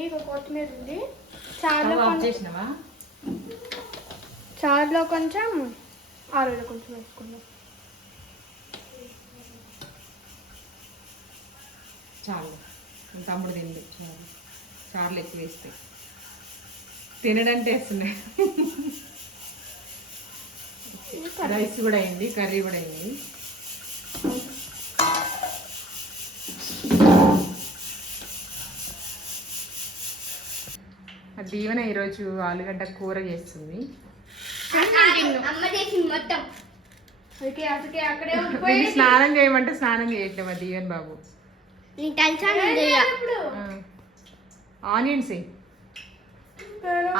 ఉంది ఇక కొత్తిమీర ఉంది. చారులో చారులో కొంచెం ఆరులో కొంచెం వేసుకుందాం. చాలు. తమ్ముడు తిండి. చాలు. చార్లు ఎక్కువ వేస్తాయి. తినడానికి వేస్తున్నాయి రైస్ కూడా అయింది కర్రీ కూడా అయింది. దీవెన ఈరోజు ఆలుగడ్డ కూర చేస్తుంది. స్నానం చేయమంటే స్నానం చేయట్లేదు మా దీవెన్ బాబు? ఆనియన్స్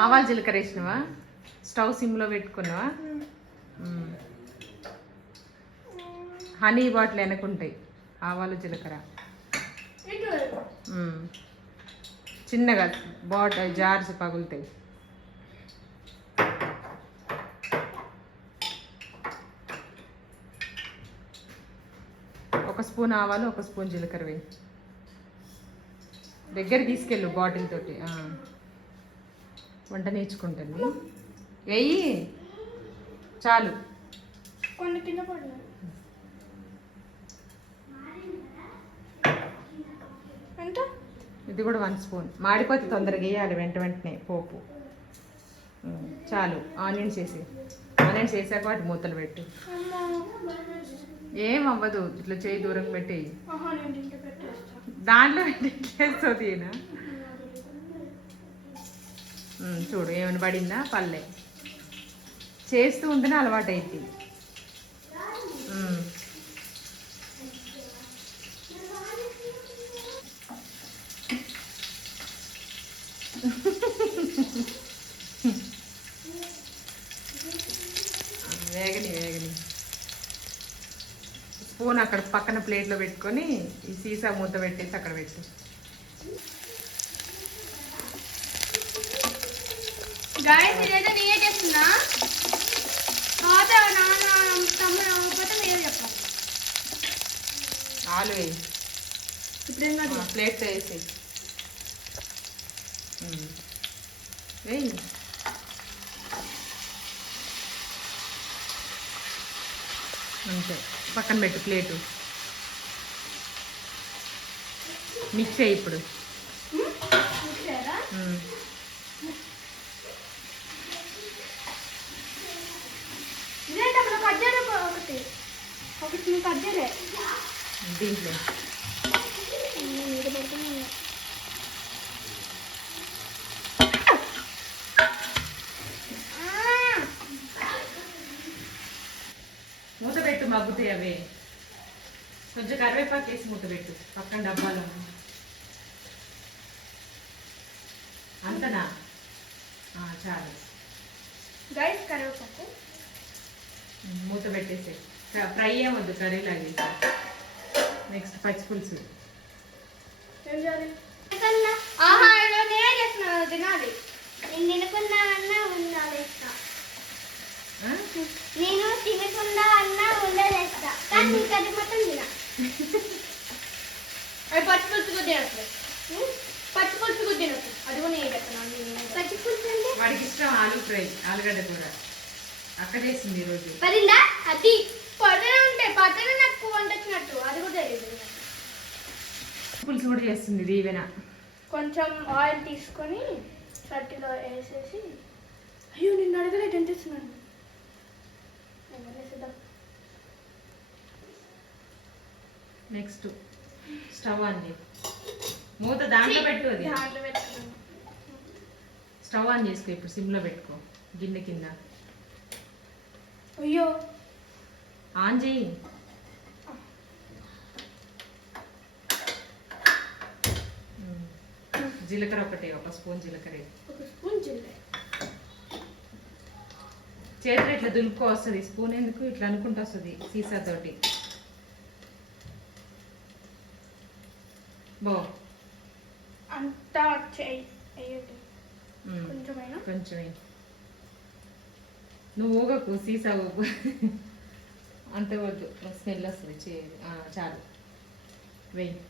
ఆవాలు జీలకర్ర వేసినవా స్టవ్ సిమ్లో పెట్టుకున్నావా. హనీ బాటిల్ వెనకుంటాయి. ఆవాలు జీలకర్ర. చిన్నగా బాటిల్ జార్స్ పగులుతాయి. ఒక స్పూన్ ఆవాలు ఒక స్పూన్ జీలకర్ర వేయి. దగ్గర తీసుకెళ్ళు బాటిల్ తోటి. వంట నేర్చుకుంటుంది. వెయ్యి చాలు. కొన్ని కింద ఎంత? ఇది కూడా వన్ స్పూన్. మాడిపోతే తొందరగా వేయాలి వెంట వెంటనే పోపు. చాలు. ఆనియన్స్ వేసి. ఆనియన్స్ వేసాక వాటి మూతలు పెట్టు. ఏం అవ్వదు. ఇట్లా చేయి దూరం పెట్టి దాంట్లో పెట్టి ఈయన చూడు. ఏమైనా పడిందా? పల్లె. చేస్తూ ఉంటేనే అలవాటు అవుతుంది స్పూన్ అక్కడ పక్కన ప్లేట్లో పెట్టుకొని ఈ సీసా మూత పెట్టేసి అక్కడ పెట్టు. గాయస్ ఇదైతే నేనే చేస్తున్నా. తర్వాత నాన్న తమ్ముడు అవ్వకపోతే మీరు చెప్పాలి ఆలు వేయి. ఇప్పుడు ఏం కాదు ప్లేట్ వేసి వేయి అంతే పక్కన పెట్టు ప్లేటు. మిక్స్ అయ్యి ఇప్పుడు. చూసారా ఉమ్. ఇదేంటి అప్పుడు కట్ చేయడం ఒకటి ఒకటి నువ్వు కట్ చేయలే దీంట్లో మీద పడుతున్నాను పెట్టు మగ్గుతాయి అవే. కొంచెం కరివేపాకు వేసి మూత పెట్టు పక్కన డబ్బాలో. అంతనా? ఆ, చాలు. గైస్ కరివేపాకు. మూత పెట్టేసి ఫ్రై అవ్వద్దు కర్రీ లాగే నెక్స్ట్ పచ్చి పులుసు. ఏం చేయాలి? తినాలి. నేను తినకుండా అన్నా ఉండాలేస్తా ఆ? నేను తినకుండా అన్నా ఉండలేస్తా. కానీ నీకు అది మొత్తం తిన. అది పచ్చి పులుసు కూడా తినట్లేదు పచ్చి పులుసు కూడా తినట్లేదు అది కూడా నేను నేను పచ్చి పులుసు అంటే? వాడికి ఇష్టం ఆలు ఫ్రై ఆలుగడ్డ కూర. అక్క చేసింది ఈరోజు. పడిందా అది పదన ఉంటే పదన నాకు వంట వచ్చినట్టు. అది కూడా తెలియదు. పులుసు కూడా చేస్తుంది దీవెన. కొంచెం ఆయిల్ తీసుకొని చట్టిలో వేసేసి అయ్యో నిన్ను అడగలేదు ఎంత ఇస్తున్నాను. నెక్స్ట్ స్టవ్ ఆన్ చేయి మూత దాంట్లో పెట్టు అది. స్టవ్ ఆన్ చేసుకో ఇప్పుడు సిమ్లో పెట్టుకో. గిన్నె కింద. అయ్యో. ఆన్ చేయి. జీలకర్ర ఒకటి ఒక స్పూన్ జీలకర్ర. ఒక స్పూన్ చిల్లే చేతిలో ఇట్లా దులుపుకో వస్తుంది స్పూన్ ఎందుకు ఇట్లా అనుకుంటూ వస్తుంది సీసా తోటి? బో. అంతా చేయి వేయద్దు. ఉమ్. కొంచెమైనా? కొంచెం వేయి. నువ్వు ఊగకు సీసా ఊగు. అంత వద్దు. స్మెల్ వస్తుంది. చే- చాలు. వెయ్యి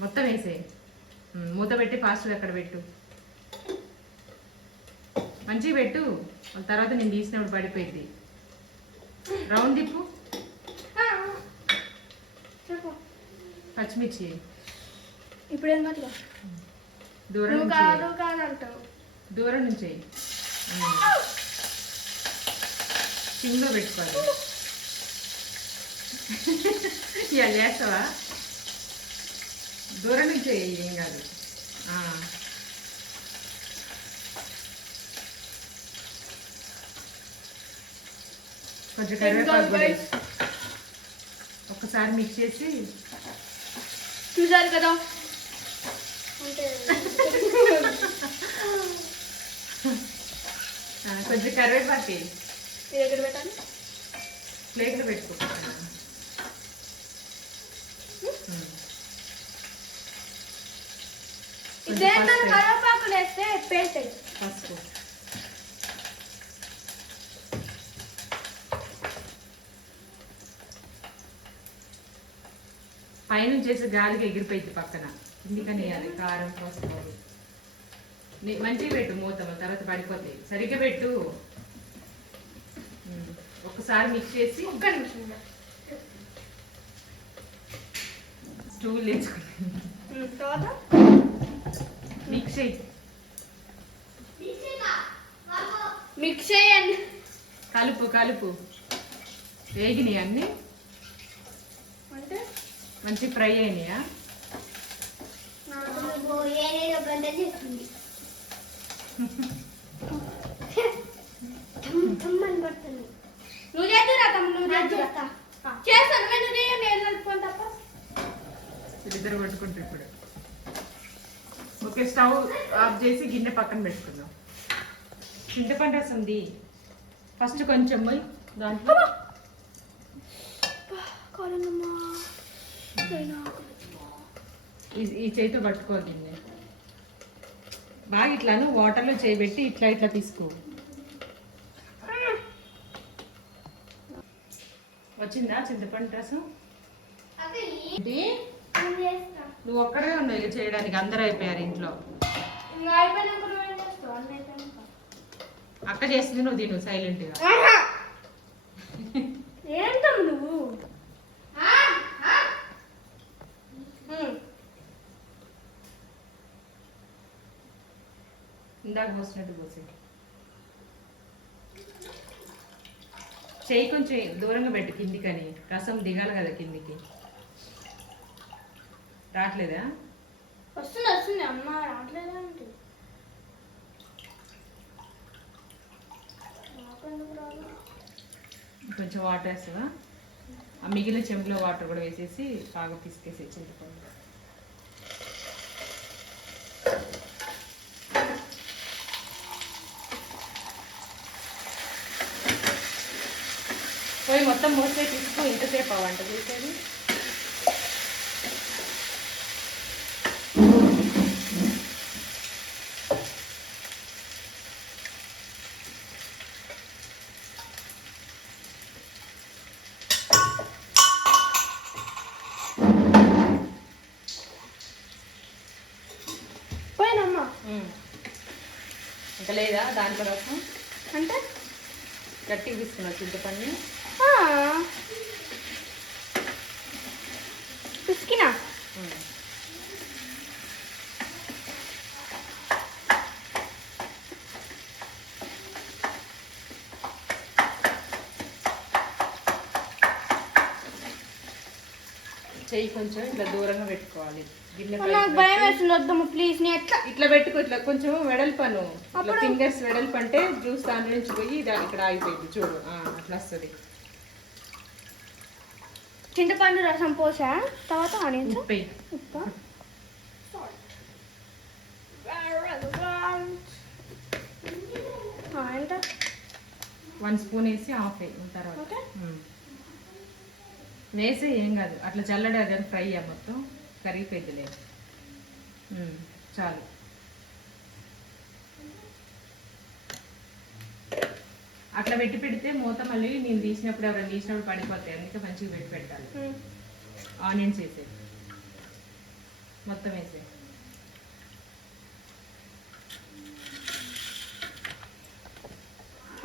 మొత్తం వేసే మూత పెట్టి ఫాస్ట్గా అక్కడ పెట్టు. మంచిగా పెట్టు. తర్వాత నేను తీసినప్పుడు పడిపోయింది. రౌండ్ తిప్పు. పచ్చిమిర్చి. ఇప్పుడు ఏం కాదు దూరం దూరం నుంచి సిమ్లో పెట్టుకోవాలి. ఇలా చేస్తావా దూరం నుంచి ఏం కాదు. కొంచెం కరివేపాకు కూడా వేసి. ఒక్కసారి మిక్స్ చేసి చూసారు కదా అంటే ఆ, కొంచెం కరివేపాకు వేయి. ఇది ఎక్కడ పెట్టాలి ప్లేట్లో పెట్టుకో ఉమ్. ఇదేంటో కరివేపాకులు వేస్తే పేస్ట్ అయ్యి పసుపు పైనుంచి చేసే గాలికి ఎగిరిపోయింది పక్కన. ఇందుకని వేయాలి కారం పసుపు. నీ- మంచిగా పెట్టు మూత తర్వాత పడిపోతాయి సరిగ్గా పెట్టు. ఉమ్. ఒక్కసారి మిక్స్ చేసి ఒక్క నిమిషం. స్టూల్ తర్వాత? మిక్స్ చేయి. మిక్స్ చేయండి. కలుపు కలుపు. వేగినాయి అన్నీ. అంటే? మంచి ఫ్రై అయినాయా? నువ్వు చేద్దురా తమ్ముడు నువ్వు చేద్దురా చేస్తాను నేను నేను నడుపుకొని తప్ప. ఇద్దరు కొట్టుకుంటారు ఇప్పుడు. ఓకే స్టవ్ ఆఫ్ చేసి గిన్నె పక్కన పెట్టుకుందాం. చింతపండు రసం ఉంది ఫస్ట్ కొంచెం పోయి దాంట్లో ఈ- చేతితో పట్టుకోవాలి గిన్నె బాగా ఇట్లాను వాటర్లో చేయబెట్టి ఇట్లా ఇట్లా తీసుకో. వచ్చిందా చింతపండు రసం? నువ్వు ఒక్కడే ఉన్నావు ఇక చేయడానికి అందరూ అయిపోయారు ఇంట్లో. అక్క చేసింది నువ్వు తిను సైలెంట్గా ఇందాక పోసినట్టు పోసి చేయి కొంచెం దూరంగా పెట్టు కిందికని. రసం దిగాలి కదా కిందికి. రావట్లేదా? వస్తుంది వస్తుంది. అమ్మ రావట్లేదా అంటే కొంచెం వాటర్ వేస్తావా? ఆ మిగిలిన చెంబులో వాటర్ కూడా వేసేసి బాగా పిసికేసి చింతపండు. పోయి మొత్తం మోసే తీసుకో ఇంతసేపు ఆ వంట చేసేది? ఇంకా లేదా దాంట్లో రసం అంటే? గట్టిగా తీసుకున్నావు చింతపండు. పిసికినా చెయ్యి కొంచెం ఇట్లా దూరంగా పెట్టుకోవాలి. నాకు భయం వేస్తుంది వద్దమ్మ ప్లీజ్ నీ ఎట్లా ఇట్లా పెట్టుకో ఇట్లా కొంచెం వెడల్పను. ఇట్లా ఫింగర్స్ వెడల్పు అంటే జ్యూస్ దాని నుంచి పోయి ఇక్కడ ఆగిపోయింది చూడు. అట్లా వస్తుంది. చింతపండు రసం పోసా? తర్వాత ఆనియన్స్? ఉప్పి. ఎంత వన్ స్పూన్ వేసి ఆఫ్ అయ్యి తర్వాత. వేసి ఏం కాదు. అట్లా చల్లడి అది ఫ్రై అయ్యా మొత్తం. కరిగిపోయిందిలే ఉమ్, చాలు. అట్లా పెట్టి పెడితే మూత మళ్ళీ నేను తీసినప్పుడు ఎవరైనా తీసినప్పుడు పడిపోతాయి. అందుకే మంచిగా పెట్టి పెట్టాలి. ఆనియన్స్ వేసేది మొత్తం వేసే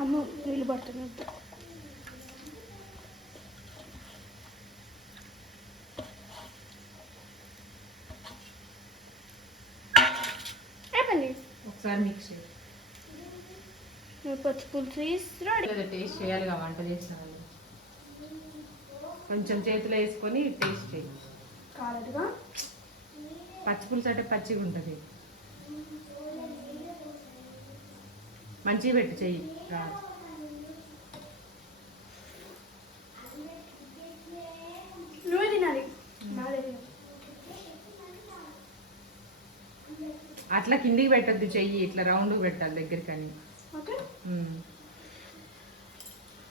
అమ్మ నీళ్ళు పడుతున్నట్టు అయిపోయింది ఒకసారి మిక్స్ చేయి. నువ్వు పచ్చి పులుసు టేస్ట్ చేయాలిగా వంట చేసిన కొంచెం చేతిలో వేసుకొని టేస్ట్ చేయి. కాలదుగా? పచ్చి పులుసు అంటే పచ్చిగా ఉంటుంది. మంచిగా పెట్టు చెయ్యి. నువ్వే తినాలి. అట్లా కిందికి పెట్టద్దు చెయ్యి ఇట్లా రౌండ్ పెట్టాలి దగ్గరికి అని ఓకే.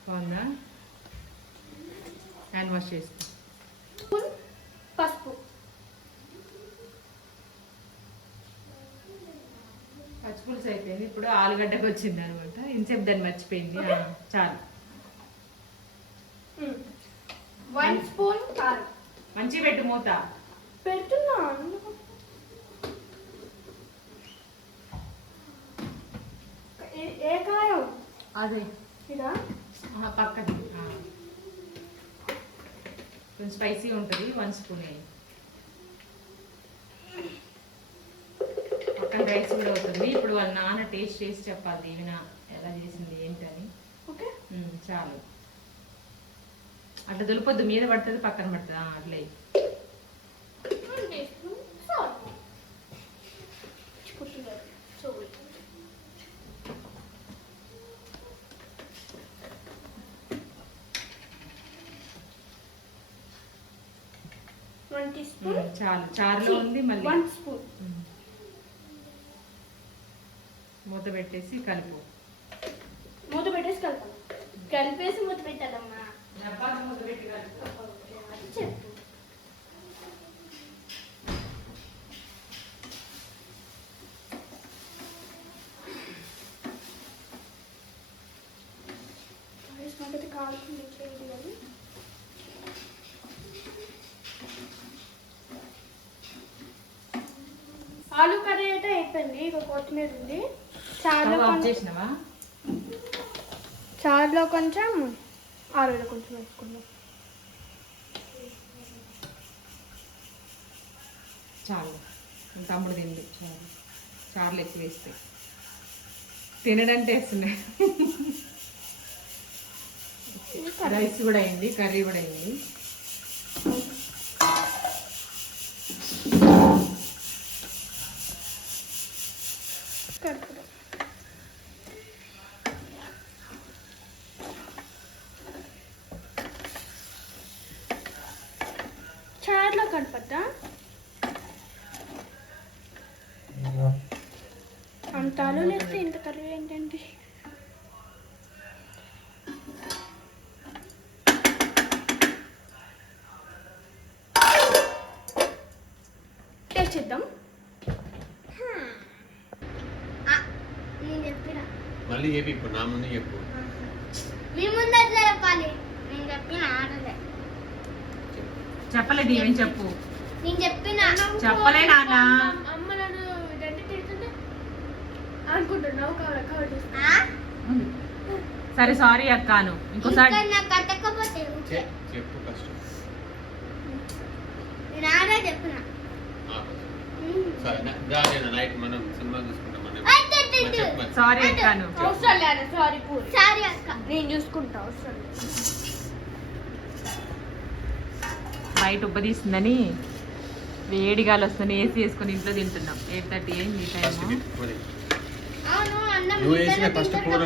బాగుందా? హ్యాండ్ వాష్ చేసుకో పసుపు. పచ్చి పులుసు అయిపోయింది. ఇప్పుడు ఆలుగడ్డకు వచ్చింది అనమాట. ఇంతసేపు దాన్ని మర్చిపోయింది. చాలు. వన్ స్పూన్ కారం. మంచిగా పెట్టు మూత పెడుతున్నా ఏ- ఏ కారం అదే ఇదా పక్కన కొంచెం స్పైసీ ఉంటుంది వన్ స్పూన్ వేయి. పక్కన రైస్ కూడా అవుతుంది. ఇప్పుడు వాళ్ళ నాన్న టేస్ట్ చేసి చెప్పాలి దీవెన ఎలా చేసింది ఏంటని. ఓకే. చాలు. అట్లా దులపొద్దు మీద పడుతుంది పక్కన పడుతుంది. అట్లే వన్ టీ స్పూన్ సాల్ట్ పుట్టుగారు చూడు వన్ టీ స్పూన్ ఉమ్, చాలు. చారులో ఉంది మళ్ళీ వన్ స్పూన్. ఉమ్. మూత పెట్టేసి కలుపు. మూత పెట్టేసి కలపాలి కలిపేసి మూత పెట్టాలమ్మా. మూత పెట్టి కలుపు. చెప్పు నాకైతే కావాల్సింది ఇంకేంటి కానీ ఆలు కర్రీ అయిపోయింది ఇక కొత్తిమీర ఉంది. చారులో కొంచెం చారులో కొంచెం వేసుకుందాం. చాలు. తమ్ముడు తిండి చాలు. చారులు ఎక్కువ వేస్తే. తినడంటే వేస్తున్నాయి రైస్ కూడా అయింది కర్రీ కూడా అయింది. అంత ఆలు లేస్తే ఇంత కర్రీ ఏంటండి? టేస్ట్ చేద్దాం. నేను చెప్పిన. మళ్ళీ చెప్పి ఇప్పుడు నా ముందు చెప్పు. మీ ముందు అట్లా చెప్పాలి. నేను చెప్పిన ఆడలే. చెప్పలేదు ఏమేం చెప్పు? నేను చెప్పిన. చెప్పలే నన్ను. సరే సారీ అక్కాను ఇంకోసారి. చెప్పు కష్టం నేను చెప్పిన. సరే నైట్ మనం సినిమా చూసుకుంటాం అక్కాను అవసరం లేదు సారీ పూరి సారీ అక్క. నేను చూసుకుంటా అవసరం లేదు. బయట ఉబ్బదీస్తుందని వేడిగాలు వస్తుంది ఏసీ వేసుకొని ఇంట్లో తింటున్నాం. ఎయిట్ థర్టీ అయింది టైము చెప్పు మరి. అవును అన్నం నువ్వు వేసిన తింటారు కూర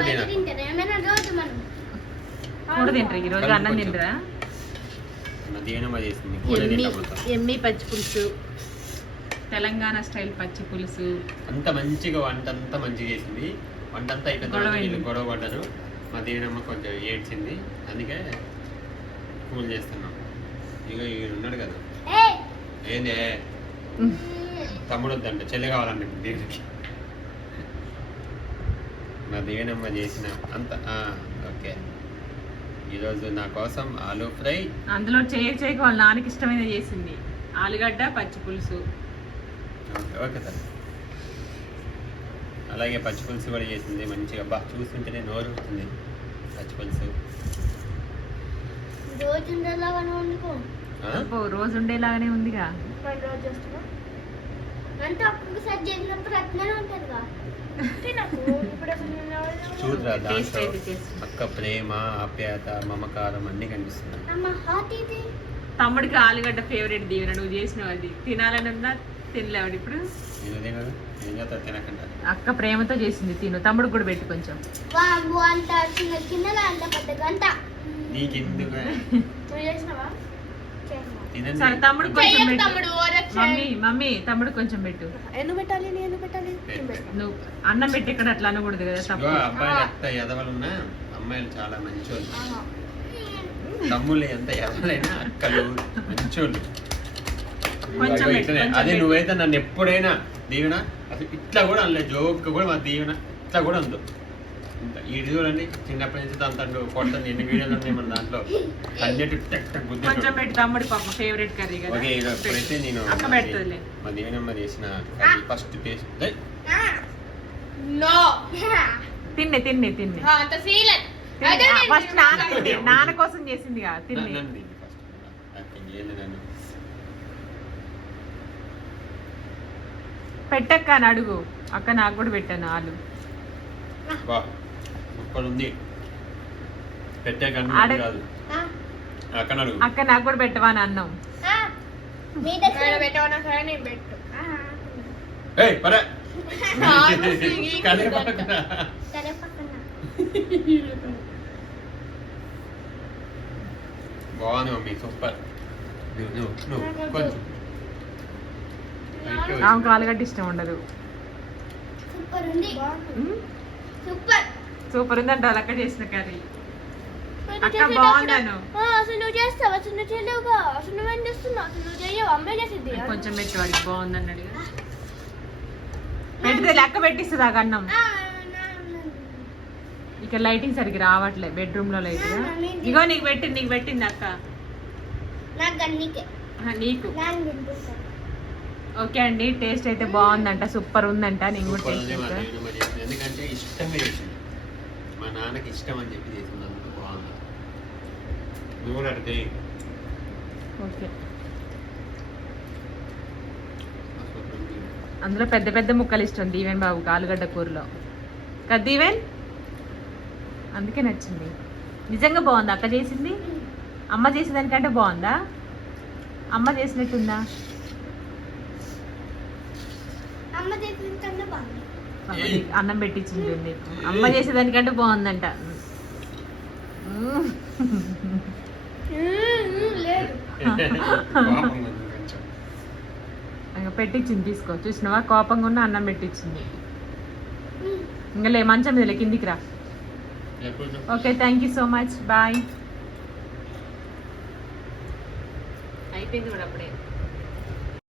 కూర తింటారు ఈ రోజు కలిపి అన్నం. తింటారా? ఎమ్మి పచ్చి పులుసు. తెలంగాణ స్టైల్ పచ్చి పులుసు. అంత మంచిగా వంట అంతా మంచిగా చేసింది. వంట అంతా అయిపోయిన గొడవ పడ్డారు. మా దేవనమ్మ కొంచెం ఏడ్చింది. అందుకే కూల్ చేస్తున్నాం. ఇక ఈడు ఉన్నాడు కదా. ఏందే తమ్ముడు వద్దంట చెల్లి కావాలంటే దేవుడికి మా దేవనమ్మ చేసిన అంత ఆ, ఓకే. ఈరోజు నా కోసం ఆలూ ఫ్రై. అందులో చేయక చేయక వాళ్ళ నాన్నకి ఇష్టమైన చేసింది. ఆలుగడ్డ పచ్చి పులుసు. ఓకే ఓకే సార్ అలాగే పచ్చి పులుసు కూడా చేసింది మంచిగా. బా చూస్తుంటేనే నోరు వస్తుంది పచ్చి పులుసు. రోజు ఉండేలాగానే ఉందిగా చూడరా దాంట్లో అక్క ప్రేమ ఆప్యాయత మమకారం అన్నీ ఇది తమ్ముడికి ఆలుగడ్డ ఫేవరెట్ దీవెన నువ్వు చేసినావు అది. తినాలని ఉందా తినలేవాడు ఇప్పుడు. అక్క ప్రేమతో చేసింది తిను. తమ్ముడికి కూడా పెట్టు కొంచెం. నీకెందుకు? సరే తమ్ముడికి కొంచెం పెట్టు. తమ్ముడు మమ్మీ మమ్మీ తమ్ముడు కొంచెం పెట్టు. ఎందుకు పెట్టాలి? నేను ఎందుకు పెట్టాలి. నువ్వు అన్నం పెట్టి ఇక్కడ అట్లా అనకూడదు కదా తప్పు. అబ్బాయిలు ఎంత ఎదవలున్నా అమ్మాయిలు చాలా మంచోళ్ళు. తమ్ముళ్ళు ఎంత ఎదవలైనా అక్కలు మంచోళ్ళు. అదే. నువ్వైతే నన్ను ఎప్పుడైనా దీవెన? అసలు ఇట్లా కూడా అనలేదు. జోక్ కూడా మా దీవెన. ఇట్లా కూడా అందు ఇది చూడండి చిన్నప్పటి నుంచి తన తండ్రి కొడతాను ఎన్ని వీడియోలు ఉన్నాయి మన దాంట్లో. అన్నిటి టక్ టక్ గుద్దేటోడు. కొంచెం పెట్టు తమ్ముడి పాప ఫేవరెట్ కర్రీ కదా. ఓకే ఇక ఇప్పుడైతే నేను అక్క మా దీవెనమ్మ చేసిన ఫస్ట్ టేస్ట్ నో. తిన్నే తిన్నే తిన్నే. ఆ, అంత ఫీల్ అదే నేను ఫస్ట్ నాన్న. నాన్న కోసం చేసింది కదా తిన్నే. పెట్టక్క అని అడుగు. అక్క నాకు కూడా పెట్టాను ఆలు. ఉంది పెట్టే కన్ను ఆడ- కాదు. అక్కడ నాకు కూడా పెట్టవా అని అన్నాం బాగుంది మమ్మీ సూపర్. ఆమెకు ఆలుగడ్డ ఇష్టం ఉండదు. సూపర్ ఉంది. సూపర్. సూపర్ ఉందంట అక్క చేసిన కర్రీ. అక్క చేసిద్ది. కొంచెం పెట్టి వాడికి బాగుంది అన్నాడు కదా. పెడితే లెక్క పెట్టిస్తుంది ఆ అన్నం ఇక లైటింగ్ సరిగ్గా రావట్లే బెడ్రూమ్లో లైట్ ఇగో నీకు పెట్టింది నీకు పెట్టింది అక్క. నాకు నీకు. నాకు. ఓకే అండి టేస్ట్ అయితే బాగుందంట సూపర్ ఉందంట నేను కూడా టేస్ట్. ఎందుకంటే చేసింది. మా నాన్నకి ఇష్టం అని చెప్పి చేసింది అందుకు బాగుంది. నువ్వు కూడా ఉంది అందులో పెద్ద పెద్ద ముక్కలు ఇష్టం దీవెన్ బాబుకి ఆలుగడ్డ కూరలో. కదా దీవెన్? అందుకే నచ్చింది. నిజంగా బాగుందా? అక్క చేసింది? అమ్మ చేసేదానికంటే బాగుందా? అమ్మ చేసినట్టుందా? అమ్మ బాగుంది. అన్నం పెట్టించింది నీకు. అమ్మ చేసేదానికంటే బాగుందంట. పెట్టించింది తీసుకో. చూసినావా? కోపంగా ఉన్న అన్నం పెట్టించింది. ఇంకా లే మంచం మీద లే, కిందికి రా. Okay thank you so much bye అయిపోయింది కూడా అప్పుడే.